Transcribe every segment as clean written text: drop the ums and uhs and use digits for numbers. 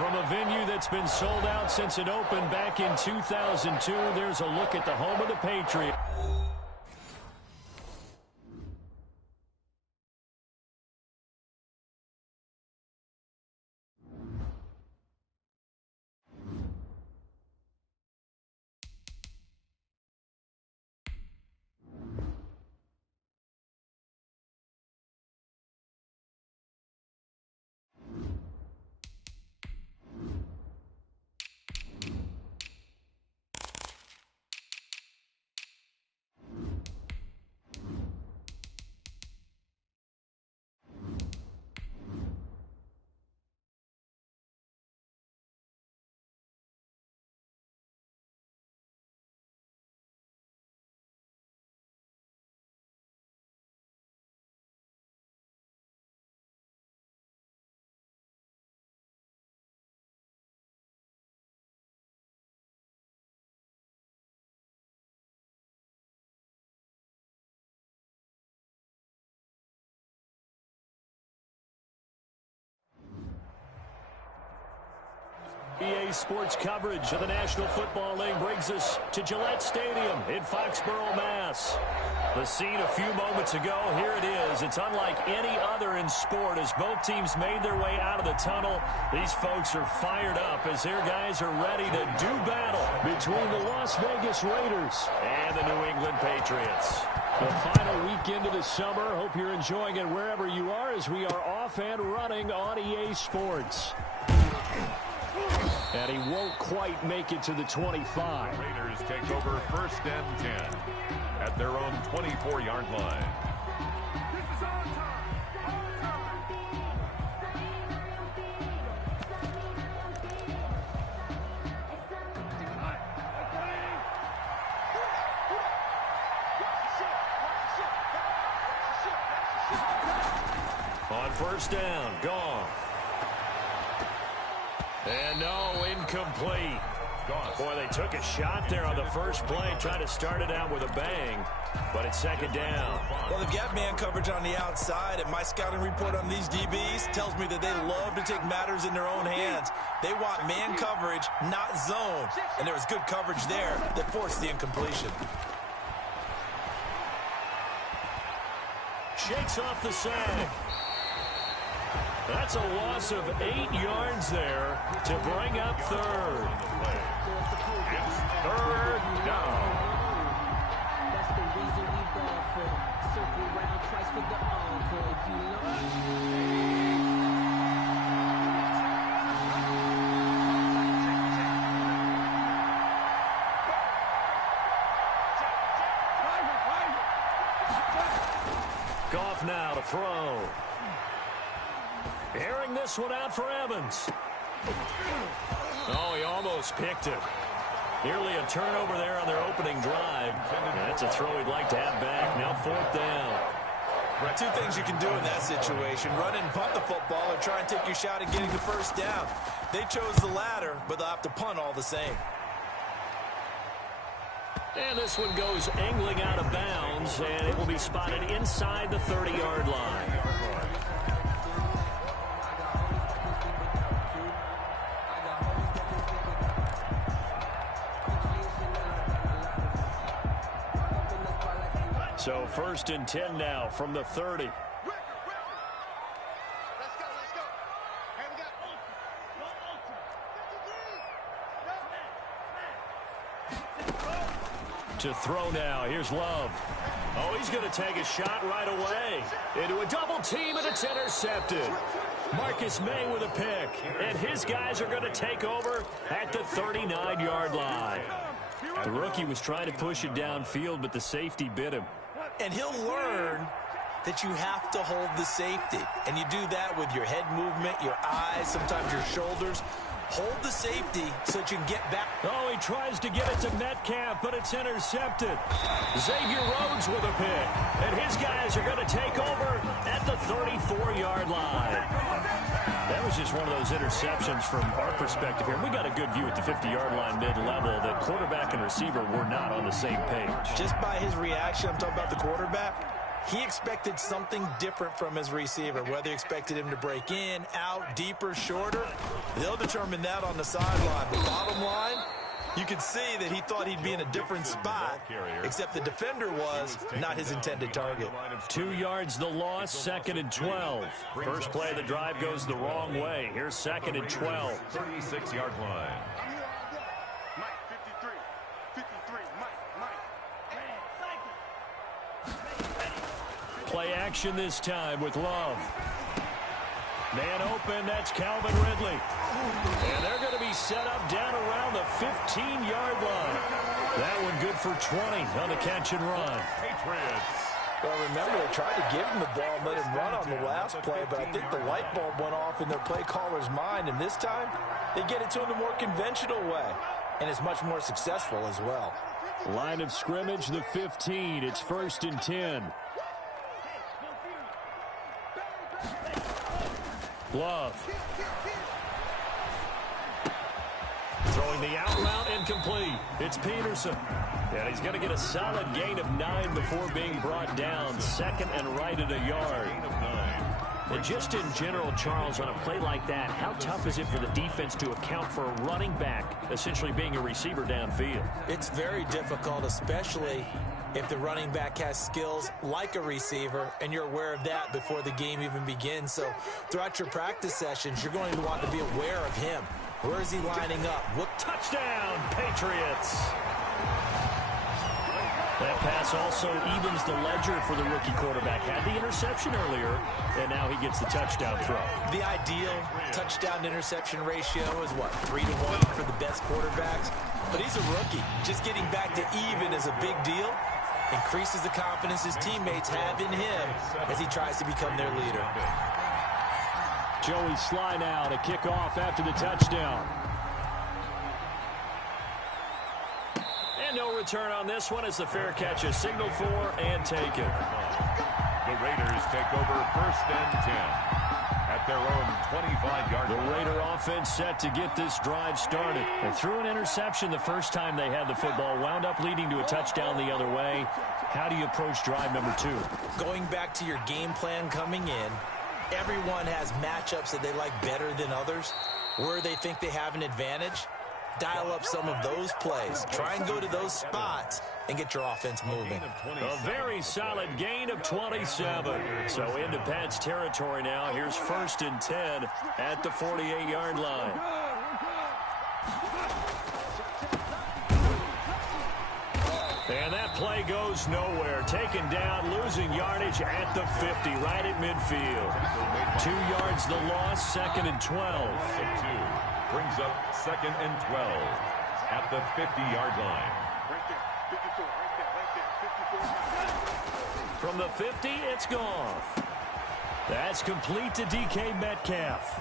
From a venue that's been sold out since it opened back in 2002, there's a look at the home of the Patriots. EA Sports coverage of the National Football League brings us to Gillette Stadium in Foxborough, Mass. The scene a few moments ago, here it is. It's unlike any other in sport as both teams made their way out of the tunnel. These folks are fired up as their guys are ready to do battle between the Las Vegas Raiders and the New England Patriots. The final weekend of the summer. Hope you're enjoying it wherever you are as we are off and running on EA Sports. And he won't quite make it to the 25. Raiders take over 1st and 10 at their own 24-yard line. On 1st down, gone. And no, incomplete. Boy, they took a shot there on the first play, trying to start it out with a bang, but it's 2nd down. Well, they've got man coverage on the outside, and my scouting report on these DBs tells me that they love to take matters in their own hands. They want man coverage, not zone, and there was good coverage there that forced the incompletion. Shakes off the sack. That's a loss of 8 yards there to bring up 3rd. It's 3rd down. That's the reason we ball for. Circle round twice for the encore. If you Goff now to throw. Airing this one out for Evans. Oh, he almost picked it. Nearly a turnover there on their opening drive. That's a throw he'd like to have back. Now 4th down. Right, 2 things you can do in that situation. Run and punt the football or try and take your shot at getting the 1st down. They chose the latter, but they'll have to punt all the same. And this one goes angling out of bounds, and it will be spotted inside the 30-yard line. So 1st and 10 now from the 30. To throw now. Here's Love. Oh, he's going to take a shot right away. Into a double team, and it's intercepted. Marcus May with a pick. And his guys are going to take over at the 39-yard line. The rookie was trying to push it downfield, but the safety bit him. And he'll learn that you have to hold the safety. And you do that with your head movement, your eyes, sometimes your shoulders. Hold the safety so that you can get back. Oh, he tries to get it to Metcalf, but it's intercepted. Xavier Rhodes with a pick. And his guys are going to take over at the 34-yard line. That was just one of those interceptions from our perspective here. We got a good view at the 50-yard line mid-level that quarterback and receiver were not on the same page. Just by his reaction, I'm talking about the quarterback, He expected something different from his receiver, whether he expected him to break in, out, deeper, shorter. They'll determine that on the sideline. But bottom line, you could see that he thought he'd be in a different spot, except the defender was not his intended target. 2 yards the loss, 2nd and 12. First play of the drive goes the wrong way. Here's 2nd and 12. 36-yard line. Play action this time with Love. Man open, that's Calvin Ridley. And they're going to be set up down around the 15-yard line. That one good for 20 on the catch and run. Patriots. Well, remember, they tried to give him the ball and let him run on the last play, but I think the light bulb went off in their play caller's mind, and this time they get it to him the more conventional way, and it's much more successful as well. Line of scrimmage, the 15. It's 1st and 10. Love. Throwing the out route, incomplete. It's Peterson. And he's going to get a solid gain of 9 before being brought down. 2nd and right at a yard. And just in general, Charles, on a play like that, how tough is it for the defense to account for a running back essentially being a receiver downfield? It's very difficult, especially if the running back has skills like a receiver, and you're aware of that before the game even begins. So throughout your practice sessions, you're going to want to be aware of him. Where is he lining up? What touchdown, Patriots! That pass also evens the ledger for the rookie quarterback. Had the interception earlier, and now he gets the touchdown throw. The ideal touchdown-interception ratio is, what, 3 to 1 for the best quarterbacks? But he's a rookie. Just getting back to even is a big deal. Increases the confidence his teammates have in him as he tries to become their leader. Joey Sly now to kick off after the touchdown. And no return on this one as the fair catch is signaled for and taken. The Raiders take over 1st and 10 at their own 25-yard line. The Raider offense set to get this drive started. They threw an interception the first time they had the football, wound up leading to a touchdown the other way. How do you approach drive number 2? Going back to your game plan coming in, everyone has matchups that they like better than others, where they think they have an advantage. Dial up some of those plays. Try and go to those spots and get your offense moving. A very solid gain of 27. So into Pat's territory now. Here's 1st and 10 at the 48-yard line. And that play goes nowhere. Taken down, losing yardage at the 50, right at midfield. 2 yards the loss, 2nd and 12. Brings up 2nd and 12 at the 50-yard line. From the 50, it's gone. That's complete to DK Metcalf.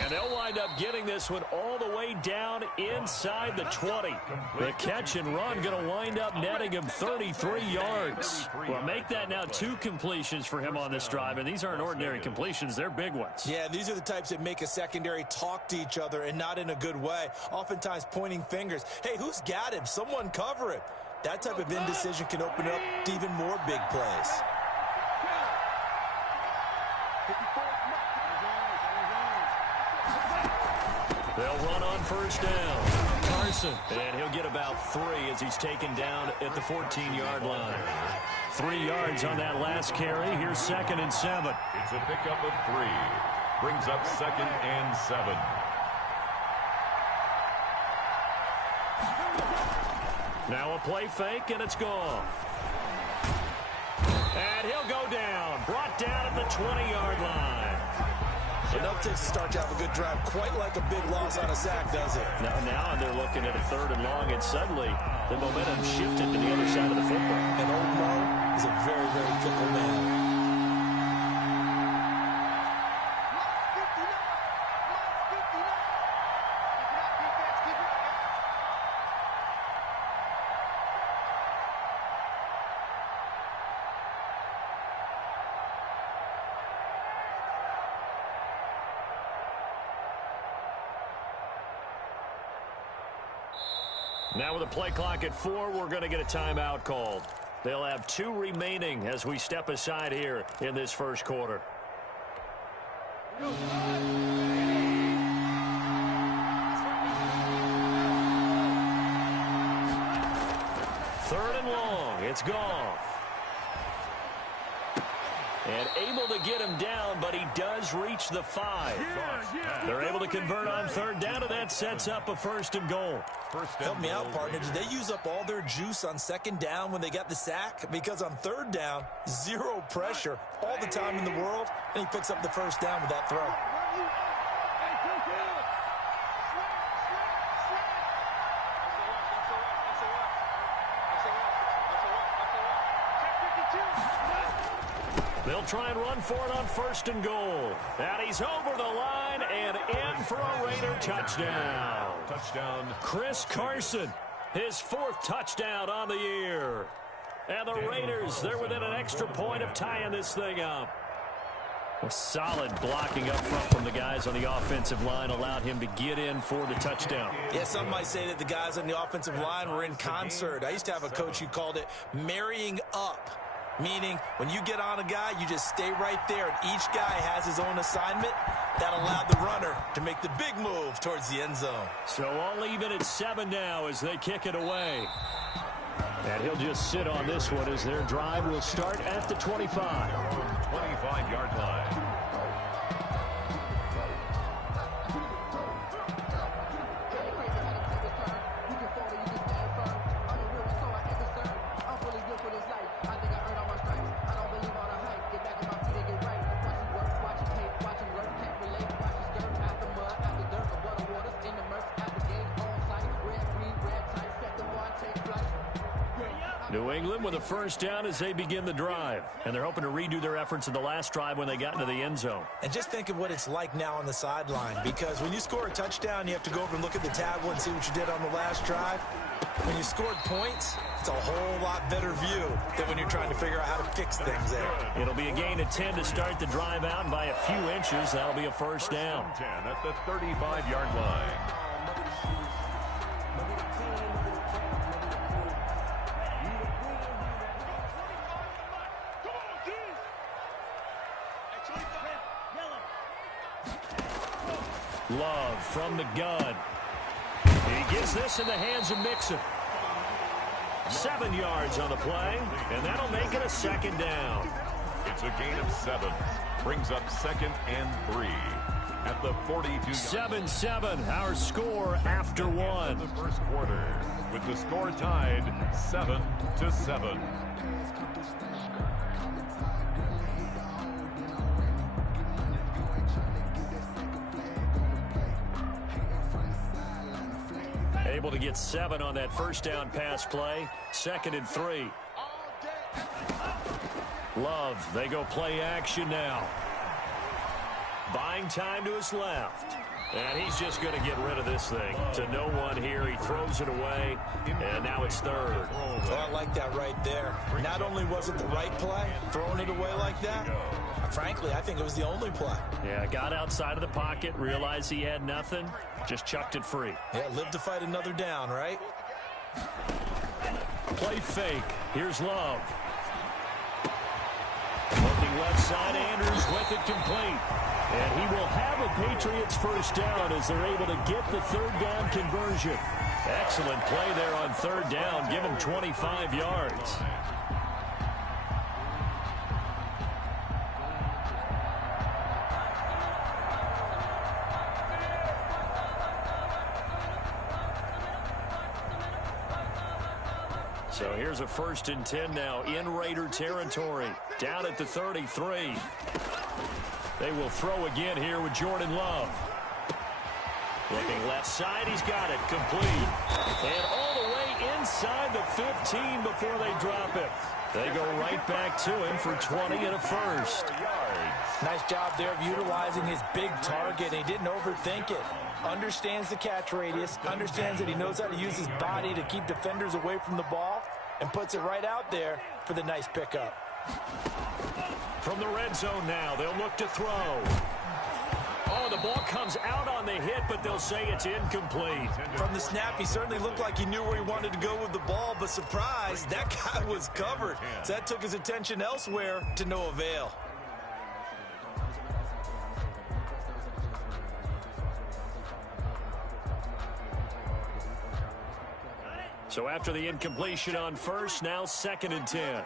And they'll wind up getting this one all the way down inside the 20. The catch and run going to wind up netting him 33 yards. Well, make that now 2 completions for him on this drive, and these aren't ordinary completions. They're big ones. Yeah, these are the types that make a secondary talk to each other and not in a good way. Oftentimes pointing fingers. Hey, who's got him? Someone cover him. That type of indecision can open up to even more big plays. They'll run on 1st down. Carson. And he'll get about 3 as he's taken down at the 14-yard line. 3 yards on that last carry. Here's 2nd and 7. It's a pickup of 3. Brings up 2nd and 7. Now a play fake, and it's gone. And he'll go down. Brought down at the 20-yard line. Enough to start to have a good drive, quite like a big loss on a sack, does it? Now they're looking at a 3rd and long, and suddenly the momentum shifted to the other side of the football. And old Mo is a very, very fickle man. Now with a play clock at 4, we're going to get a timeout called. They'll have 2 remaining as we step aside here in this first quarter. Third and long. It's Goff. And able to get him down, but he does reach the 5. They're able to convert on third down, and that sets up a first and goal. Help me out, partner. Did they use up all their juice on second down when they got the sack? Because on third down, 0 pressure, all the time in the world, and he picks up the first down with that throw. They'll try and run for it on first and goal. And he's over the line and in for a Raider touchdown. Touchdown. Chris Carson, his 4th touchdown on the year. And the Raiders, they're within an extra point of tying this thing up. A solid blocking up front from the guys on the offensive line allowed him to get in for the touchdown. Yeah, some might say that the guys on the offensive line were in concert. I used to have a coach who called it marrying up. Meaning, when you get on a guy, you just stay right there, and each guy has his own assignment. That allowed the runner to make the big move towards the end zone. So all even at 7 now as they kick it away. And he'll just sit on this one as their drive will start at the 25. 25-yard line. New England with a first down as they begin the drive. And they're hoping to redo their efforts in the last drive when they got into the end zone. And just think of what it's like now on the sideline. Because when you score a touchdown, you have to go over and look at the tablet and see what you did on the last drive. When you scored points, it's a whole lot better view than when you're trying to figure out how to fix things there. It'll be a gain of 10 to start the drive out, and by a few inches, that'll be a first down. 10 at the 35-yard line. Love from the gun. He gets this in the hands of Mixon. 7 yards on the play, and that'll make it a second down. It's a gain of 7. Brings up 2nd and 3 at the 42. 7-7, our score after 1. The first quarter, with the score tied 7-7. Able to get 7 on that first down pass play. 2nd and 3. Love, they go play action now. Buying time to his left. And he's just going to get rid of this thing. To no one here, he throws it away, and now it's 3rd. Well, I like that right there. Not only was it the right play, throwing it away like that, frankly, I think it was the only play. Yeah, got outside of the pocket, realized he had nothing, just chucked it free. Yeah, live to fight another down, right? Play fake. Here's Love. Looking left side, Andrews with it complete. And he will have a Patriots first down as they're able to get the 3rd down conversion. Excellent play there on 3rd down. Give him 25 yards. So here's a 1st and 10 now in Raider territory. Down at the 33. They will throw again here with Jordan Love. Looking left side, he's got it complete. And all the way inside the 15 before they drop it. They go right back to him for 20 and a first. Nice job there of utilizing his big target. He didn't overthink it. Understands the catch radius, understands that he knows how to use his body to keep defenders away from the ball, and puts it right out there for the nice pickup. From the red zone now, they'll look to throw. Oh, the ball comes out on the hit, but they'll say it's incomplete. From the snap, he certainly looked like he knew where he wanted to go with the ball, but surprise, that guy was covered. So that took his attention elsewhere to no avail. So after the incompletion on first, now 2nd and 10.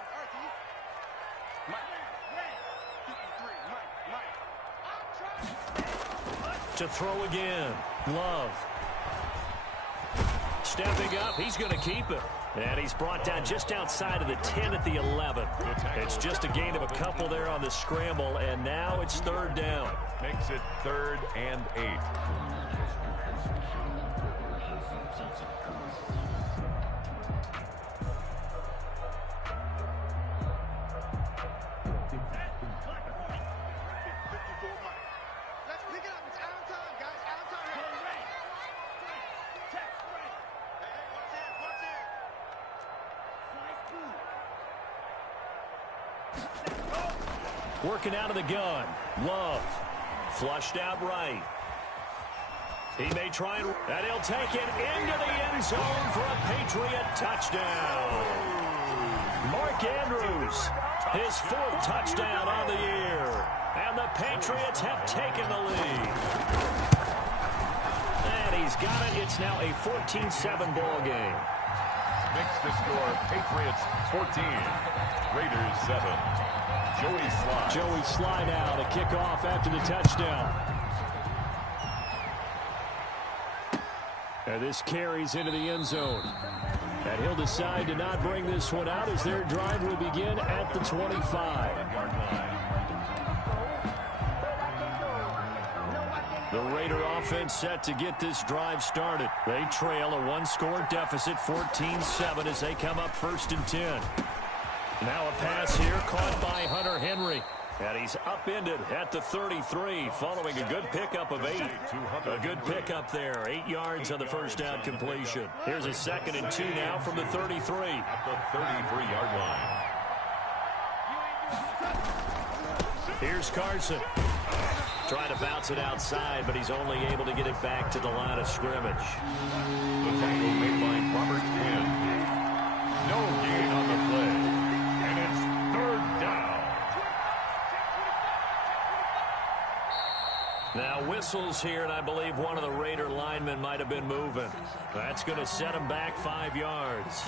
To throw again. Love. Stepping up, he's going to keep it. And he's brought down just outside of the 10 at the 11. It's just a gain of a couple there on the scramble, and now it's 3rd down. Makes it 3rd and 8. Working out of the gun. Love. Flushed out right. He may try and he'll take it into the end zone for a Patriot touchdown. Mark Andrews, his 4th touchdown on the year. And the Patriots have taken the lead. And he's got it. It's now a 14-7 ball game. Makes the score Patriots 14, Raiders 7. Joey slide out, a kickoff after the touchdown. And this carries into the end zone. And he'll decide to not bring this one out as their drive will begin at the 25-yard line. The Raider offense set to get this drive started. They trail a 1-score deficit, 14-7, as they come up 1st and 10. Now a pass here caught by Hunter Henry. And he's upended at the 33 following a good pickup of 8. A good pickup there. 8 yards on the first down completion. Here's a 2nd and 2 now from the 33. At the 33-yard line. Here's Carson. Trying to bounce it outside, but he's only able to get it back to the line of scrimmage. The tackle made by Robert Quinn. No gain on the play. And it's 3rd down. Now whistles here, and I believe one of the Raider linemen might have been moving. That's going to set him back 5 yards.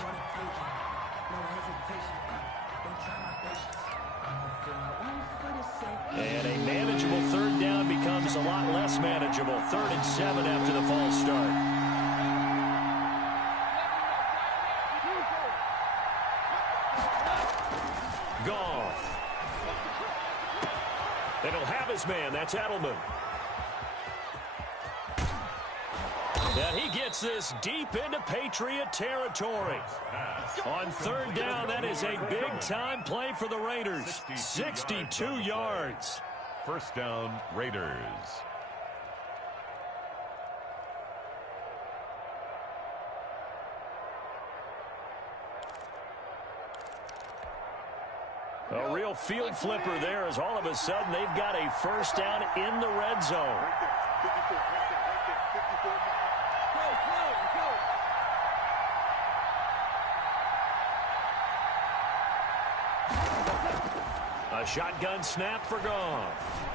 And a manageable 3rd down becomes a lot less manageable. 3rd and 7 after the false start. Goff. And he'll have his man. That's Edelman. And he gets this deep into Patriot territory. On 3rd down, that is a big-time play for the Raiders. 62 yards. 1st down, Raiders. A real field flipper there as all of a sudden they've got a 1st down in the red zone. A shotgun snap for Goff.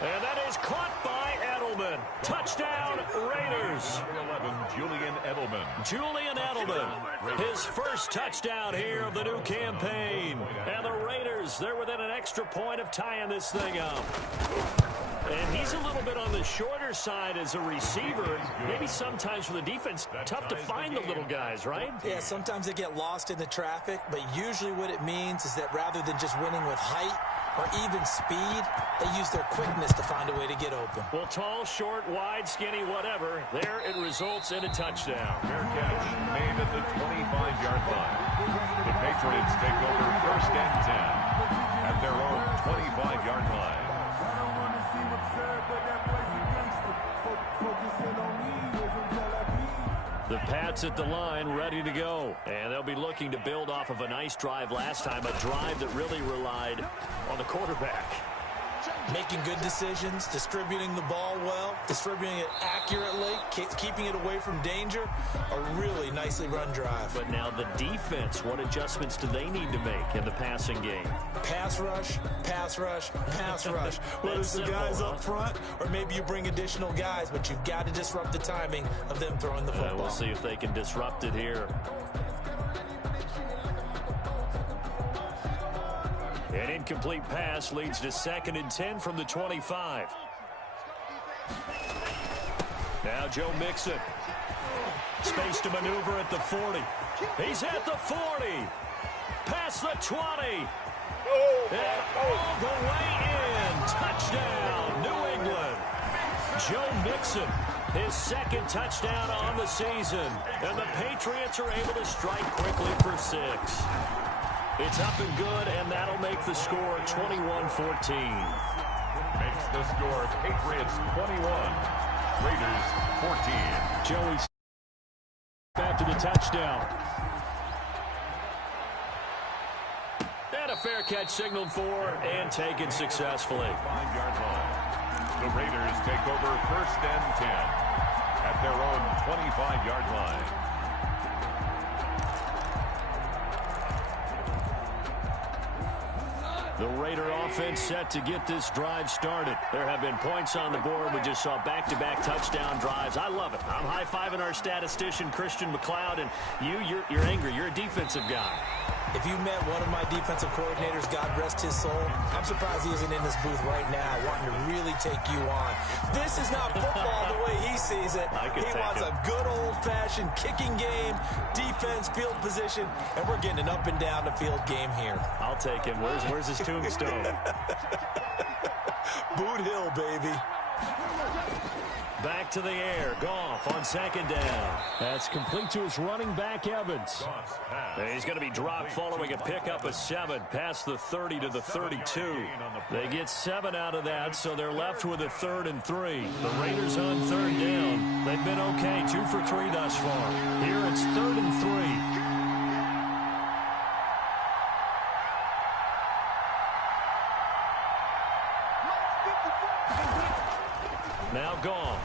And that is caught by Edelman. Touchdown, Raiders. 11, Julian Edelman. Julian Edelman, his first touchdown here of the new campaign. And the Raiders, they're within an extra point of tying this thing up. And he's a little bit on the shorter side as a receiver. Maybe sometimes for the defense, tough to find the little guys, right? Yeah, sometimes they get lost in the traffic, but usually what it means is that rather than just winning with height or even speed, they use their quickness to find a way to get open. Well, tall, short, wide, skinny, whatever, there it results in a touchdown. Fair catch made at the 25-yard line. The Patriots take over 1st and 10 at their own 25-yard line. The Pats at the line, ready to go. And they'll be looking to build off of a nice drive last time, a drive that really relied on the quarterback. Making good decisions, distributing the ball well, distributing it accurately, keeping it away from danger. A really nicely run drive. But now the defense, what adjustments do they need to make in the passing game? Pass rush, pass rush, pass rush. Whether it's the guys up front or maybe you bring additional guys, but you've got to disrupt the timing of them throwing the football. We'll see if they can disrupt it here. An incomplete pass leads to 2nd and 10 from the 25. Now Joe Mixon. Space to maneuver at the 40. He's at the 40. Past the 20. And all the way in. Touchdown, New England. Joe Mixon, his 2nd touchdown on the season. And the Patriots are able to strike quickly for 6. It's up and good, and that'll make the score 21-14. Makes the score Patriots 21, Raiders 14. Joey's back to the touchdown. And a fair catch signaled for and taken successfully. 5-yard line. The Raiders take over 1st and 10 at their own 25-yard line. The Raider offense set to get this drive started. There have been points on the board. We just saw back-to-back touchdown drives. I love it. I'm high-fiving our statistician, Christian McLeod, and you're angry. You're a defensive guy. If you met one of my defensive coordinators, God rest his soul, I'm surprised he isn't in this booth right now wanting to really take you on. This is not football the way he sees it. He wants a good old-fashioned kicking game, defense, field position, and we're getting an up-and-down-the-field game here. I'll take him. Where's his tombstone? Boot Hill, baby. Back to the air. Goff on 2nd down. That's complete to his running back, Evans. He's going to be dropped following a pickup of 7 past the 30 to the 32. They get 7 out of that, so they're left with a 3rd and 3. The Raiders on 3rd down. They've been okay, 2 for 3 thus far. Here it's 3rd and 3. Now Goff.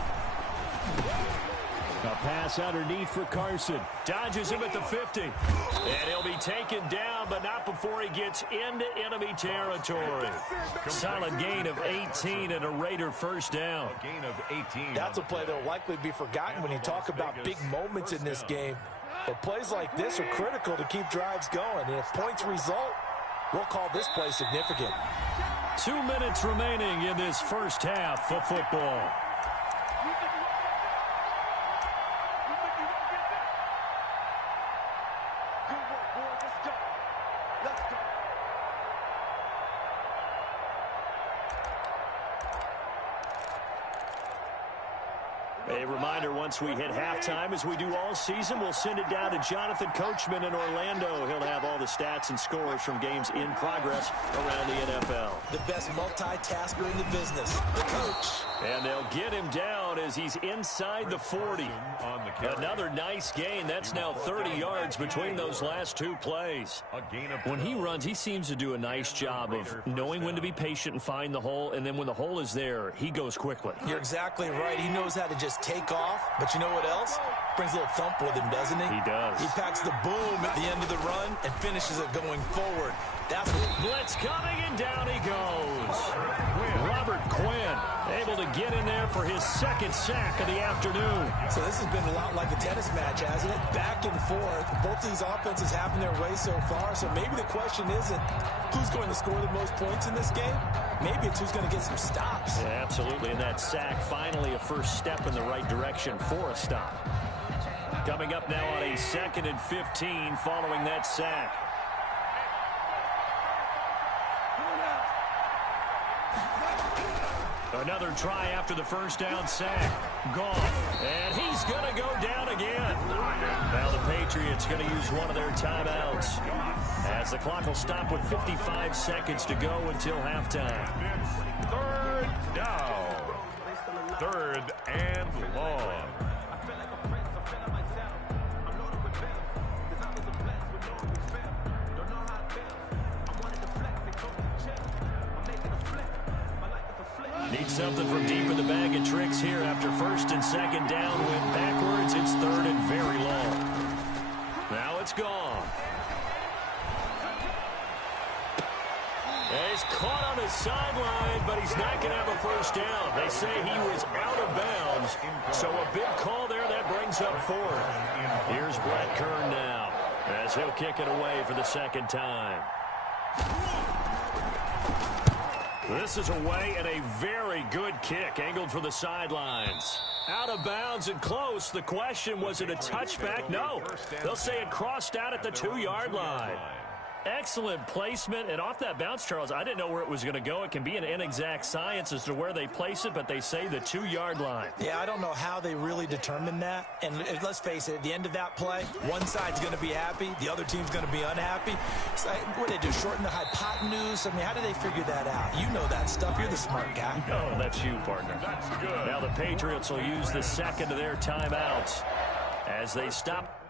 A pass underneath for Carson. Dodges him at the 50. And he'll be taken down, but not before he gets into enemy territory. Solid gain of 18 and a Raider 1st down. A gain of 18. That's a play that will likely be forgotten when you talk about big moments in this game. But plays like this are critical to keep drives going. And if points result, we'll call this play significant. 2 minutes remaining in this first half of football. A reminder, once we hit halftime, as we do all season, we'll send it down to Jonathan Coachman in Orlando. He'll have all the stats and scores from games in progress around the NFL. The best multitasker in the business, the coach. And they'll get him down as he's inside the 40. Another nice gain. That's now 30 yards between those last 2 plays. When he runs, he seems to do a nice job of knowing when to be patient and find the hole, and then when the hole is there, he goes quickly. You're exactly right. He knows how to just take off, but you know what else? Brings a little thump with him, doesn't he? He does. He packs the boom at the end of the run and finishes it going forward. That's what... Blitz coming, and down he goes. Robert Quinn able to get in there for his 2nd sack of the afternoon. So this has been a lot like a tennis match, hasn't it? Back and forth. Both these offenses having their way so far. So maybe the question isn't who's going to score the most points in this game. Maybe it's who's going to get some stops. Yeah, absolutely. And that sack, finally a first step in the right direction for a stop. Coming up now on a 2nd and 15 following that sack. Another try after the first down sack. Gone. And he's going to go down again. Now the Patriots going to use one of their timeouts, as the clock will stop with 55 seconds to go until halftime. 3rd down. 3rd and long. Need something from deep in the bag of tricks here after first and second down. Went backwards. It's third and very long. Now it's gone. He's caught on the sideline, but he's not going to have a first down. They say he was out of bounds, so a big call there that brings up fourth. Here's Brett Kern now as he'll kick it away for the second time. This is away and a very good kick angled for the sidelines. Out of bounds and close. The question, was it a touchback? No. They'll say it crossed out at the 2-yard line. Excellent placement, and off that bounce, Charles, I didn't know where it was going to go. It can be an inexact science as to where they place it, but they say the 2-yard line. Yeah, I don't know how they really determined that. And let's face it, at the end of that play, one side's going to be happy, the other team's going to be unhappy. It's like, what did they do, shorten the hypotenuse? I mean, how do they figure that out? You know that stuff. You're the smart guy. No, that's you, partner. That's good. Now the Patriots will use the second of their timeouts as they stop.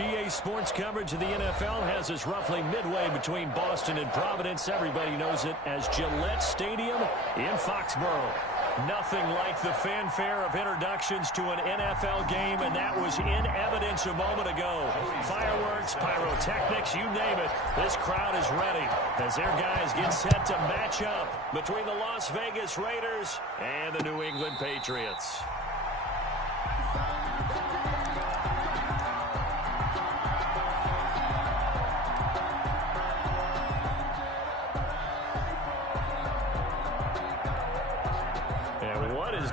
EA Sports coverage of the NFL has us roughly midway between Boston and Providence. Everybody knows it as Gillette Stadium in Foxborough. Nothing like the fanfare of introductions to an NFL game, and that was in evidence a moment ago. Fireworks, pyrotechnics, you name it. This crowd is ready as their guys get set to match up between the Las Vegas Raiders and the New England Patriots.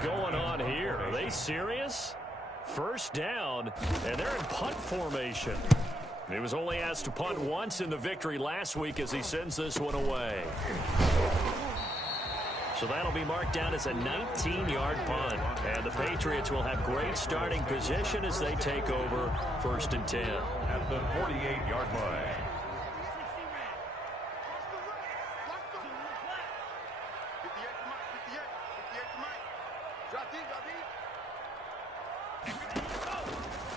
Going on here? Are they serious? First down, and they're in punt formation. He was only asked to punt once in the victory last week as he sends this one away. So that'll be marked down as a 19-yard punt. And the Patriots will have great starting position as they take over first and 10. At the 48-yard line.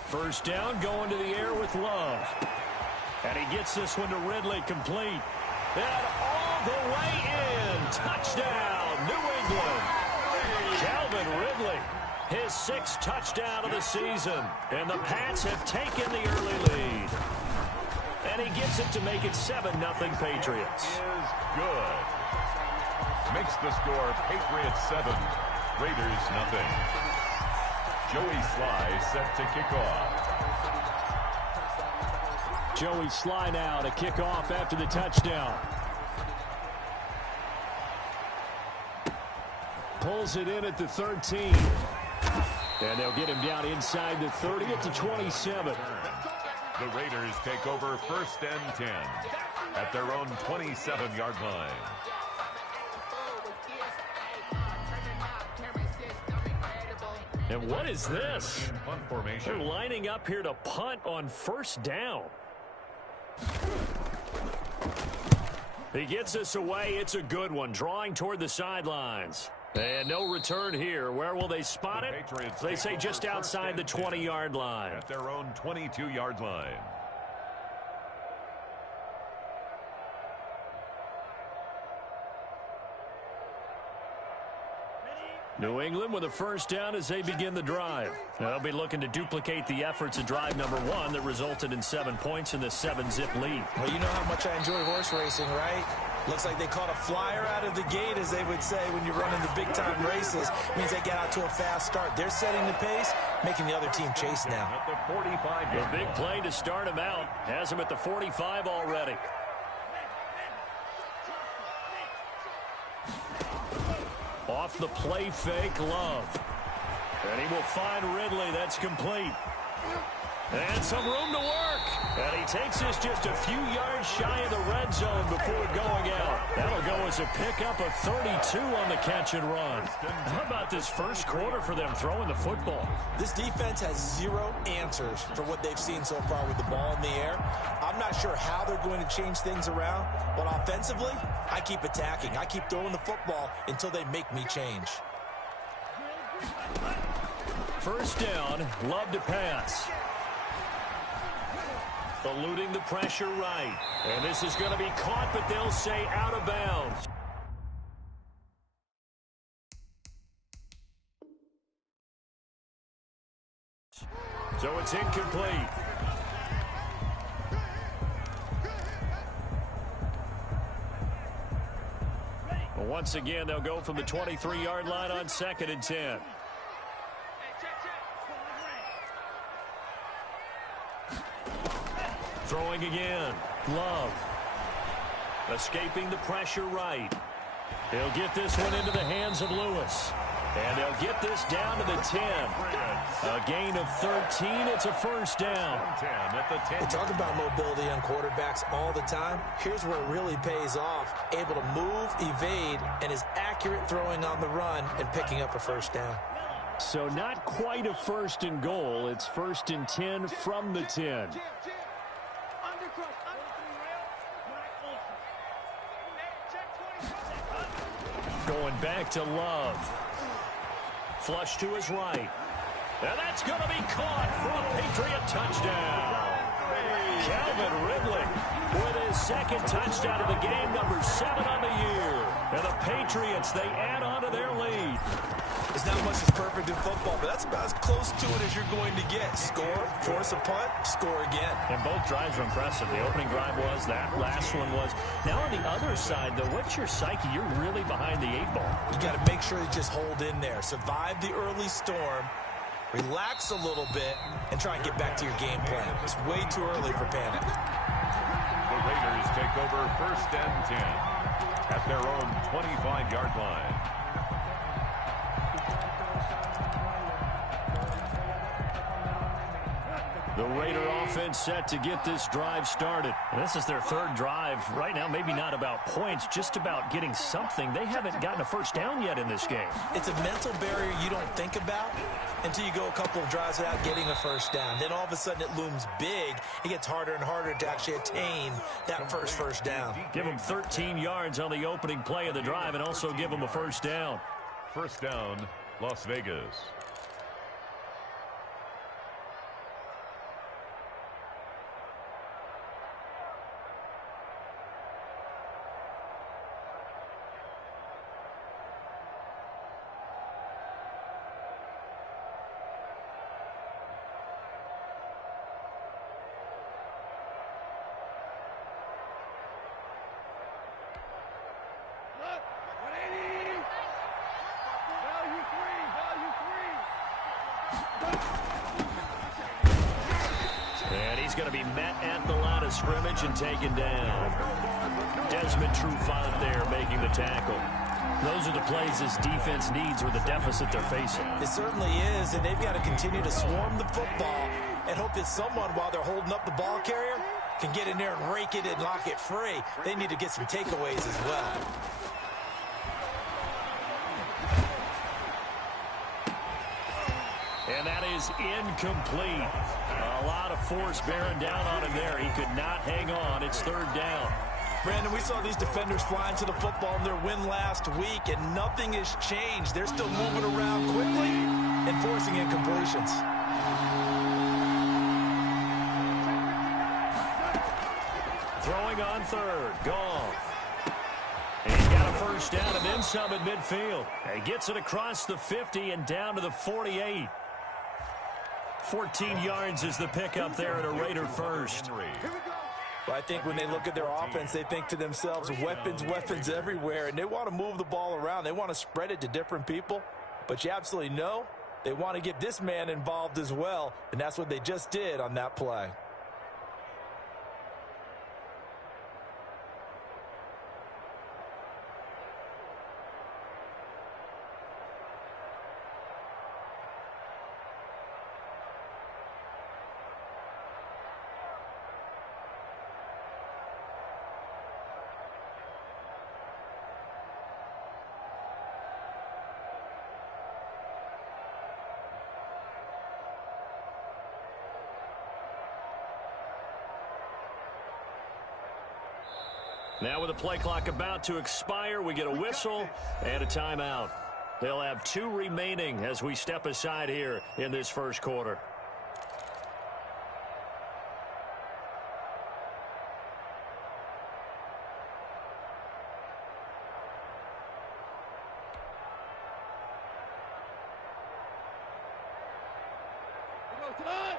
First down, going to the air with Love. And he gets this one to Ridley, complete. And all the way in. Touchdown, New England. Calvin Ridley, his 6th touchdown of the season. And the Pats have taken the early lead. And he gets it to make it 7-0 Patriots. Is good. Makes the score Patriots 7, Raiders 0. Joey Sly set to kick off. Joey Sly now to kick off after the touchdown. Pulls it in at the 13. And they'll get him down inside the 30 at the 27. The Raiders take over 1st and 10 at their own 27-yard line. And what is this? In punt formation. They're lining up here to punt on 1st down. He gets us away. It's a good one. Drawing toward the sidelines. And no return here. Where will they spot it? Patriots They say just outside the 20-yard line. At their own 22-yard line. New England with a 1st down as they begin the drive. They'll be looking to duplicate the efforts of drive number 1 that resulted in 7 points in the 7-zip lead. Well, you know how much I enjoy horse racing, right? Looks like they caught a flyer out of the gate, as they would say when you're running the big-time races. It means they get out to a fast start. They're setting the pace, making the other team chase now. At the 45. A big play to start him out. Has him at the 45 already. Off the play fake, Love. And he will find Ridley. That's complete. And some room to work. And he takes us just a few yards shy of the red zone before going out. That'll go as a pickup of 32 on the catch and run. How about this first quarter for them throwing the football? This defense has 0 answers for what they've seen so far with the ball in the air. I'm not sure how they're going to change things around, but offensively, I keep attacking. I keep throwing the football until they make me change. 1st down, Love to pass. Eluding the pressure right. And this is going to be caught, but they'll say out of bounds. So it's incomplete. Well, once again, they'll go from the 23-yard line on 2nd and 10. Throwing again. Love. Escaping the pressure right. He'll get this one into the hands of Lewis. And they'll get this down to the 10. A gain of 13. It's a 1st down. 10 at the 10. We talk about mobility on quarterbacks all the time. Here's where it really pays off. Able to move, evade, and is accurate throwing on the run and picking up a 1st down. So not quite a 1st and goal. It's 1st and 10 from the 10. Going back to Love. Flush to his right. And that's going to be caught for a Patriot touchdown. Calvin Ridley with his 2nd touchdown of the game, number 7 on the year. And the Patriots, they add on to their lead. There's not much that's perfect in football, but that's about as close to it as you're going to get. Score, force a punt, score again. And both drives are impressive. The opening drive was, that last one was. Now on the other side, though, what's your psyche? You're really behind the 8 ball. You got to make sure you just hold in there. Survive the early storm, relax a little bit, and try and get back to your game plan. It's way too early for panic. The Raiders take over 1st and 10 at their own 25-yard line. The Raider offense set to get this drive started. And this is their 3rd drive. Right now, maybe not about points, just about getting something. They haven't gotten a 1st down yet in this game. It's a mental barrier you don't think about until you go a couple of drives without getting a 1st down. Then all of a sudden it looms big. It gets harder and harder to actually attain that first down. Give them 13 yards on the opening play of the drive and also give them a 1st down. 1st down, Las Vegas. He's going to be met at the line of scrimmage and taken down. Desmond Trufant there making the tackle. Those are the plays this defense needs with the deficit they're facing. It certainly is, and they've got to continue to swarm the football and hope that someone, while they're holding up the ball carrier, can get in there and rake it and knock it free. They need to get some takeaways as well. And that is incomplete. A lot of force bearing down on him there. He could not hang on. It's third down. Brandon, we saw these defenders flying to the football in their win last week, and nothing has changed. They're still moving around quickly and forcing incompletions. Throwing on third. Gone. And he's got a first down and then some at midfield. And he gets it across the 50 and down to the 48. 14 yards is the pickup there at a Raider first. Well, I think when they look at their offense, they think to themselves, weapons, weapons everywhere, and they want to move the ball around. They want to spread it to different people, but you absolutely know they want to get this man involved as well, and that's what they just did on that play. Now with the play clock about to expire, we get a whistle and a timeout. They'll have 2 remaining as we step aside here in this first quarter. Tonight,